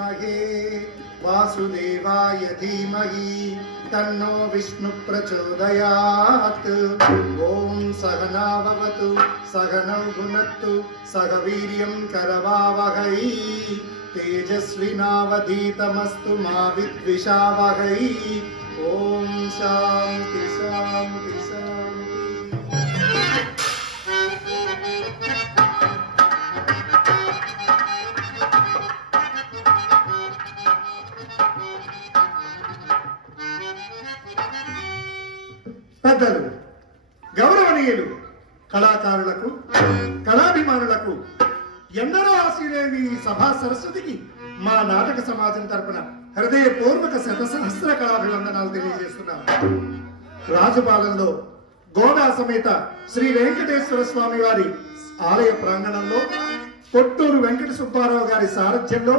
विद्महे वासुदेवाय धीमहि तन्नो विष्णु प्रचोदयात्। ओम सहना भवतु सहनौ भुनक्तु सह वीर्यं करवावहै तेजस्विनावधीतमस्तु मा विद्विषावहै। ओम शांति शांति शांति। పెద్దలు, గౌరవనీయులు, కళాకారులకు, కళాభిమానులకు ఎందరో ఆశీలేని సభా సరస్వతికి మా నాటక సమాజం తరపున హృదయపూర్వక శతసహస్ర కళాభివందనాలు తెలియజేస్తున్నాను. రాజుపాలెంలో గోడా సమేత శ్రీ వెంకటేశ్వర స్వామి వారి ఆలయ ప్రాంగణంలో పొట్టూరు వెంకట సుబ్బారావు గారి సారథ్యంలో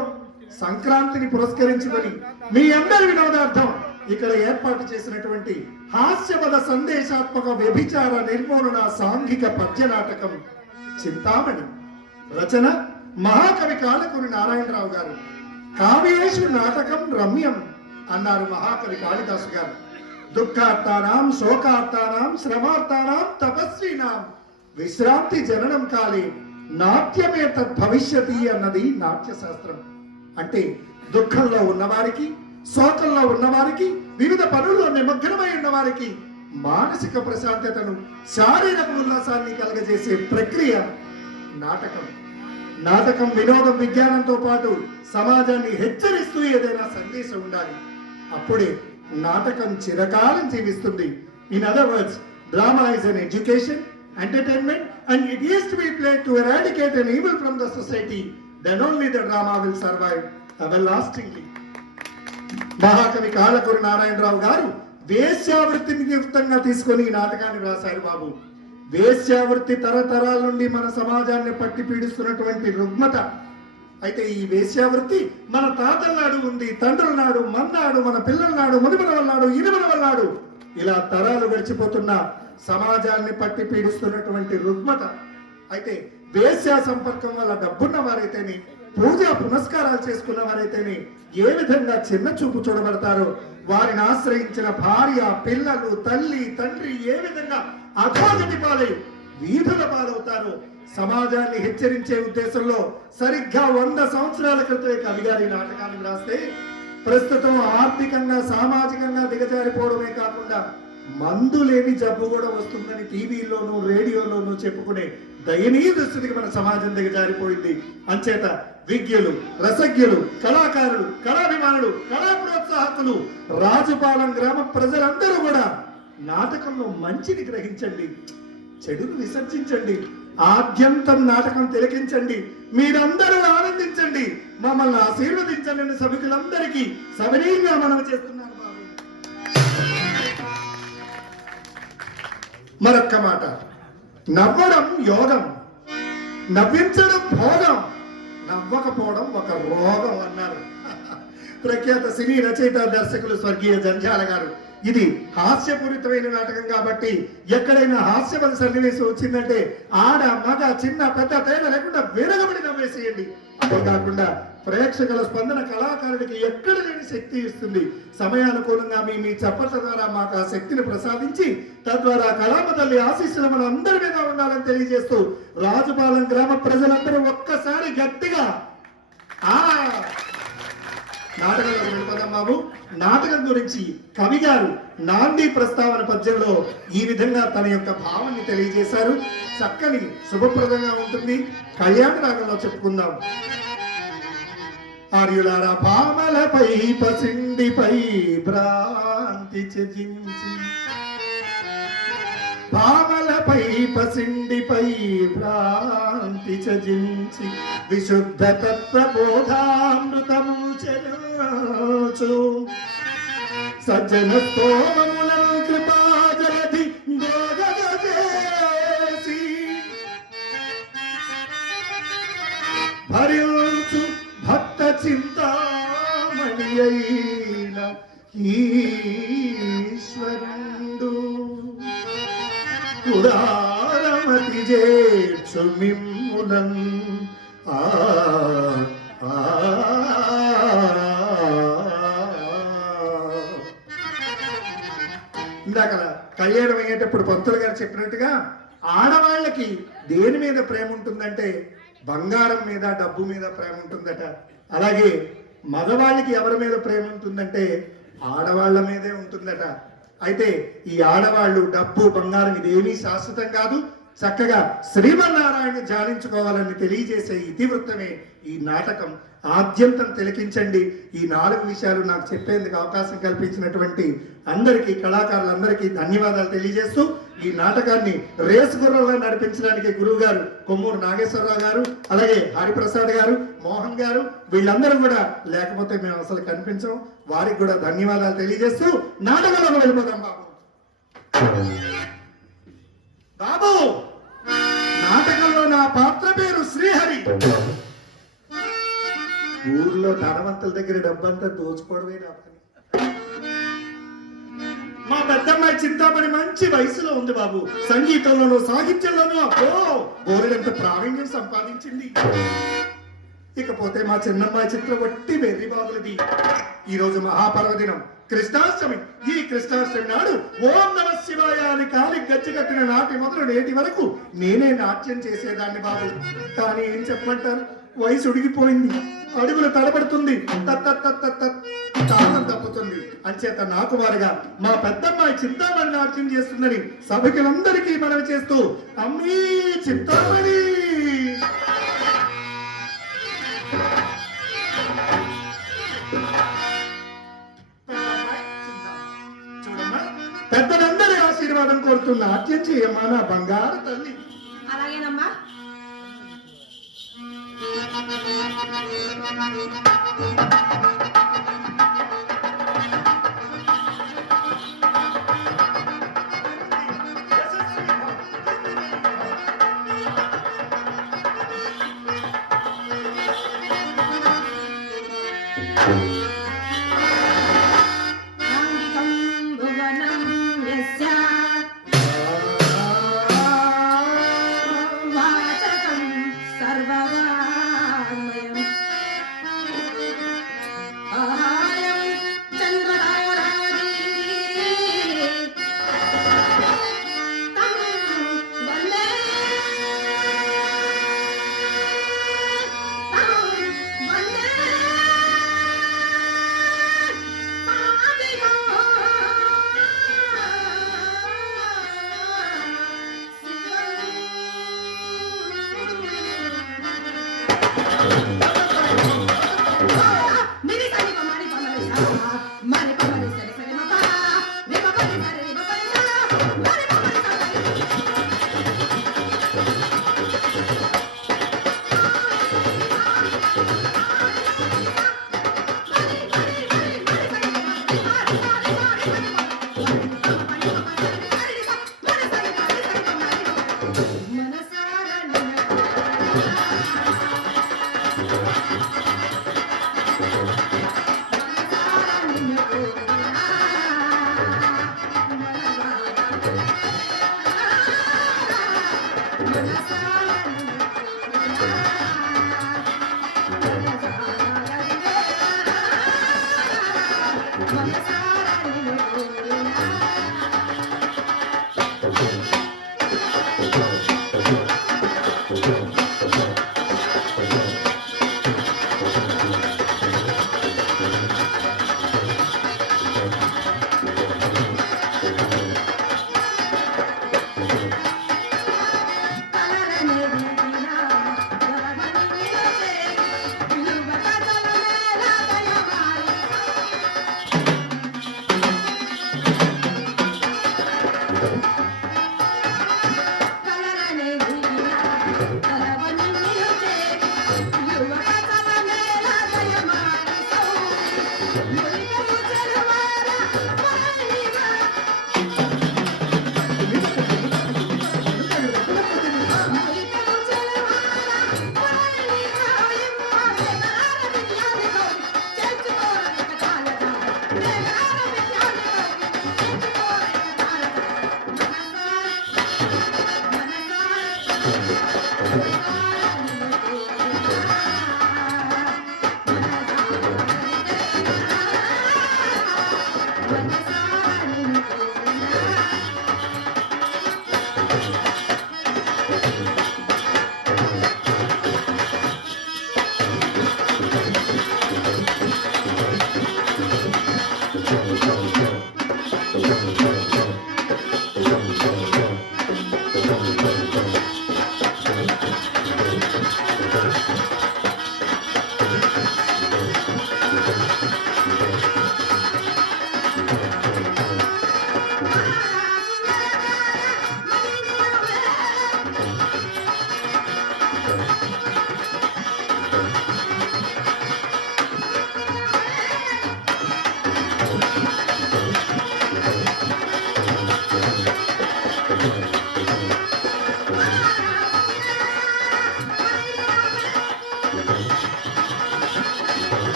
సంక్రాంతిని పురస్కరించుకొని మీ అందరి వినోదార్థం ఇక్కడ ఏర్పాటు చేసినటువంటి హాస్యపద సందేశాత్మక వ్యభిచార నిర్మూలన సాంఘిక పద్య నాటకం చింతామణి. రచన మహాకవి కాళకూరి నారాయణరావు గారు. కావ్యేషు నాటకం రమ్యం అన్నారు మహాకవి కాళిదాసు గారు. దుఃఖార్తానాం శోకార్తానాం శ్రమార్తానాం తపస్వీనాం విశ్రాంతి జననం కాలే నాట్యమే తద్భవిష్యతి అన్నది నాట్య శాస్త్రం. అంటే దుఃఖంలో ఉన్నవారికి, శోకంలో ఉన్నవారికి, వివిధ పనుల్లో నిమగ్నమై ఉన్నవారికి మానసిక ప్రశాంతతను, శారీరక ఉల్లాసాన్ని కలగజేసే ప్రక్రియ నాటకం. నాటకం వినోదం, విజ్ఞానంతో పాటు సమాజాన్ని హెచ్చరిస్తూ ఏదైనా సందేశం ఉండాలి. అప్పుడే నాటకం చిరకాలం జీవిస్తుంది. In other words, drama is an education, entertainment, and it is to be played to eradicate an evil from the society. Then only the drama will survive everlastingly. మహాకవి కాళకూరి నారాయణరావు గారు వేశ్యావృత్తిని యుక్తంగా తీసుకొని ఈ నాటకాన్ని రాశారు. బాబు, వేశ్యావృత్తి తరతరాల నుండి మన సమాజాన్ని పట్టి పీడిస్తున్నటువంటి రుగ్మత. అయితే ఈ వేశ్యావృత్తి మన తాతల నాడు ఉంది, తండ్రుల నాడు, మన్నాడు, మన పిల్లల నాడు, మునిమనవల నాడు, ఇనుమనవల నాడు, ఇలా తరాలు గడిచిపోతున్న సమాజాన్ని పట్టి పీడిస్తున్నటువంటి రుగ్మత. అయితే వేశ్యా సంపర్కం వల్ల డబ్బున్న వారైతేనే, పూజా పునస్కారాలు చేసుకున్న వారైతేనే ఏ విధంగా చిన్న చూపు చూడబడతారో, వారిని ఆశ్రయించిన భార్య, పిల్లలు, తల్లి, తండ్రి ఏ విధంగా అధోగతి పాలై వీధుల పాలవుతారో సమాజాన్ని హెచ్చరించే ఉద్దేశంలో సరిగ్గా 100 సంవత్సరాల క్రితమే కవిగారి నాటకాన్ని రాస్తే ప్రస్తుతం ఆర్థికంగా, సామాజికంగా దిగజారిపోవడమే కాకుండా మందు లేని జబ్బు కూడా వస్తుందని టీవీలోనూ, రేడియోలోనూ చెప్పుకునే దయనీయ దుస్థితికి మన సమాజం దిగజారిపోయింది. అంచేత విజ్ఞులు, రసజ్ఞులు, కళాకారులు, కళాభిమానులు, కళా ప్రోత్సాహకులు, రాజుపాలెం గ్రామ ప్రజలందరూ కూడా నాటకంలో మంచిని గ్రహించండి, చెడును విసర్జించండి, ఆద్యంతం నాటకం తిలకించండి, మీరందరూ ఆనందించండి, మమ్మల్ని ఆశీర్వదించండి సభికులందరికీ సవినీయంగా మనవి చేస్తున్నాను. బాబు, మరొక్క మాట, నవ్వడం యోగం, నవ్వించడం భోగం, నవ్వకపోవడం ఒక రోగం అన్నారు ప్రఖ్యాత సినీ రచయిత, దర్శకులు స్వర్గీయ జంధ్యాల గారు. ఇది హాస్యపూరితమైన నాటకం కాబట్టి ఎక్కడైనా హాస్యపద సన్నివేశం వచ్చిందంటే ఆడ, మగ, చిన్న, పెద్ద తేడా లేకుండా విరగబడి నవ్వేసేయండి. అంతేకాకుండా ప్రేక్షకుల స్పందన కళాకారుడికి ఎక్కడ లేని శక్తి ఇస్తుంది. సమయానుకూలంగా మీ చప్పట్ల ద్వారా మాకు ఆ శక్తిని ప్రసాదించి తద్వారా కళామ తల్లి ఆశీస్సులు మన అందరి మీద ఉండాలని తెలియజేస్తూ రాజుపాలెం గ్రామ ప్రజలందరూ ఒక్కసారి గట్టిగా ఆ నాటకంలో వెళ్ళిపోదాం. బాబు, నాటకం గురించి కవి గారు నాంది ప్రస్తావన పద్యంలో ఈ విధంగా తన యొక్క భావాన్ని తెలియజేశారు. చక్కని శుభప్రదంగా ఉంటుంది. కళ్యాణ రాగంలో చెప్పుకుందాం. ఆర్యులారా భామలపై పసిండిపై భ్రాంతి త్యజించి, భామలపై పసిండిపై భ్రాంతి త్యజించి విశుద్ధ తత్వబోధామృతము చెలుచు సజ్జన స్తోమములను కృపాజలధి దోగజేసి భరించు భక్త చింతామణి అయిన ఈశ్వరుండు కుడారమతి చేర్చు మిమ్ములన్ ఆ ఇందాక కళ్యాణం అయ్యేటప్పుడు పంతులు గారు చెప్పినట్టుగా ఆడవాళ్ళకి దేని మీద ప్రేమ ఉంటుందంటే బంగారం మీద, డబ్బు మీద ప్రేమ ఉంటుందట. అలాగే మగవాళ్ళకి ఎవరి మీద ప్రేమ ఉంటుందంటే ఆడవాళ్ళ మీదే ఉంటుందట. అయితే ఈ ఆడవాళ్ళు డబ్బు, బంగారం ఇదేమీ శాశ్వతం కాదు. చక్కగా శ్రీమన్నారాయణ ధ్యానించుకోవాలని తెలియజేసే ఇతివృత్తమే ఈ నాటకం. ఆద్యంతం తిలకించండి. ఈ 4 విషయాలు నాకు చెప్పేందుకు అవకాశం కల్పించినటువంటి అందరికీ, కళాకారులందరికీ ధన్యవాదాలు తెలియజేస్తూ ఈ నాటకాన్ని రేసు గుర్రంగా నడిపించడానికి గురువు గారు కొమ్మూరు నాగేశ్వరరావు గారు, అలాగే హరిప్రసాద్ గారు, మోహన్ గారు, వీళ్ళందరూ కూడా లేకపోతే మేము అసలు కనిపించం. వారికి కూడా ధన్యవాదాలు తెలియజేస్తూ నాటకంలో వెళ్ళిపోదాం. బాబు, నాటకంలో నా పాత్ర పేరు శ్రీహరి. ఊర్లో ధనవంతుల దగ్గర డబ్బంతా దోచుకోవడమే నా పని. మా పెద్దమ్మాయి చింతామణి మంచి వయసులో ఉంది బాబు. సంగీతంలోనూ సాహిత్యంలోనూ బోరెడంత ప్రావీణ్యం సంపాదించింది. ఇకపోతే మా చిన్నమ్మాయి చిత్రవట్టి వెర్రి బాబులది. ఈ రోజు మహాపర్వదినం కృష్ణాష్టమి. ఈ కృష్ణాష్టమి నాడు ఓం నమ శివాయ అని కాలి గచ్చి కట్టిన నాటి మొదలు నేటి వరకు నేనే నాట్యం చేసేదాన్ని బాబు. కానీ ఏం చెప్పమంటారు, వయసు ఉడిగిపోయింది, అడుగులు తడబడుతుంది, తాళం తప్పుతుంది. అంచేత నాకు వారుగా మా పెద్దమ్మాయి చింతామణి నాట్యం చేస్తుందని సభకులందరికీ మనవి చేస్తూ, అమ్మీ చింతామణి పెద్దలందరి ఆశీర్వాదం కోరుతూ నాట్యం చేయమ్మా నా బంగారు తల్లి. అలాగేనమ్మా.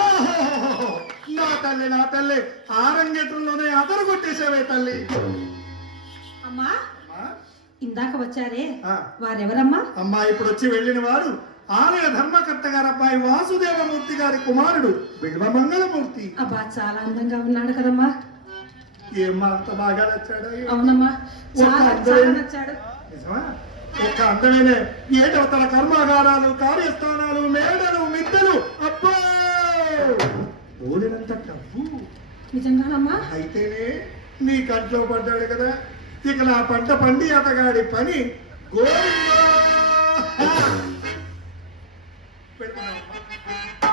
ఓహో! నా తల్లి ఆరంగేట్రంలోనే అదరు కొట్టేసావే తల్లి. అమ్మా అమ్మా, ఇందాక వచ్చారే ఆ, వారెవరమ్మా? అమ్మా ఇప్పుడు వచ్చి వెళ్ళిన వాడు ఆలయ ధర్మకర్త గారి అబ్బాయి వాసుదేవమూర్తి గారి కుమారుడు బిల్వమంగళమూర్తి. అబ్బా చాలా అందంగా ఉన్నాడు కదమ్మా. ఏమ్మా అంత బాగా నచ్చాడా? అవునమ్మా, చాలా ఒక చాలా అందమైన- నచ్చాడు. నిజమా? ఒక్క అందమేనే ఏటవతల కర్మాగారాలు, కార్యస్థానాలు, మేడలు, మిద్దెలు, అబ్బో బోలెడంత డబ్బు. నిజంగానమ్మా? అయితేనే నీ కంట్లో పడ్డాడు కదా, ఇక నా పంట పండి అతగాడి పని గోవిందా. పెడుతున్నావమ్మా.